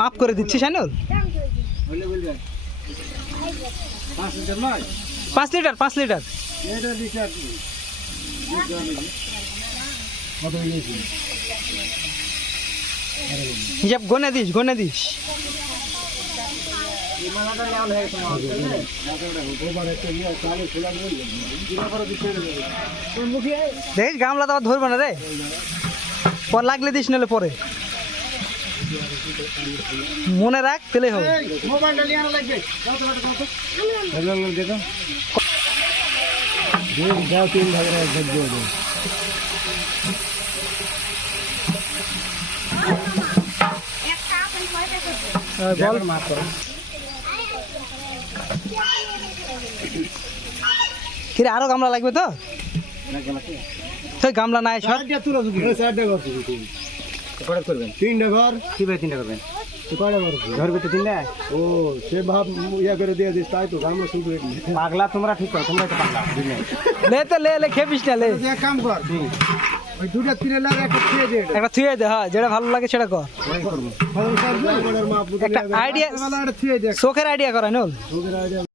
মাফ করে দিচ্ছি, শাইনুল? পাঁচ লিটার পাঁচ লিটার। গনে দিস গনে দিস। দেখিস গামলা তো ধরবে না রে। পর লাগলে দিস নাহলে পরে। মনে রাখ পেলেই হবে। বল। কিরে আরও গামলা লাগবে তো? গামলা নাই সর তিনটা ঘর। কীভাবে চিন্তা করবেন? ঘর ঘর ভিতরে তিনটা? ও সে ভাব ইয়া করে দিয়ে দিস তাই তো গামলা শুধু পাগলা তোমরা ঠিক করো তোমরা তো পাগলা লে তো লে লে খেপিস না লে। এক কাম কর ওই দুটা তিনে লাগে একটা খেয়ে দে একটা থুয়ে দে হ্যাঁ যেটা ভালো লাগে সেটা কর। করব। একটা idea- চোখের আইডিয়া করা নল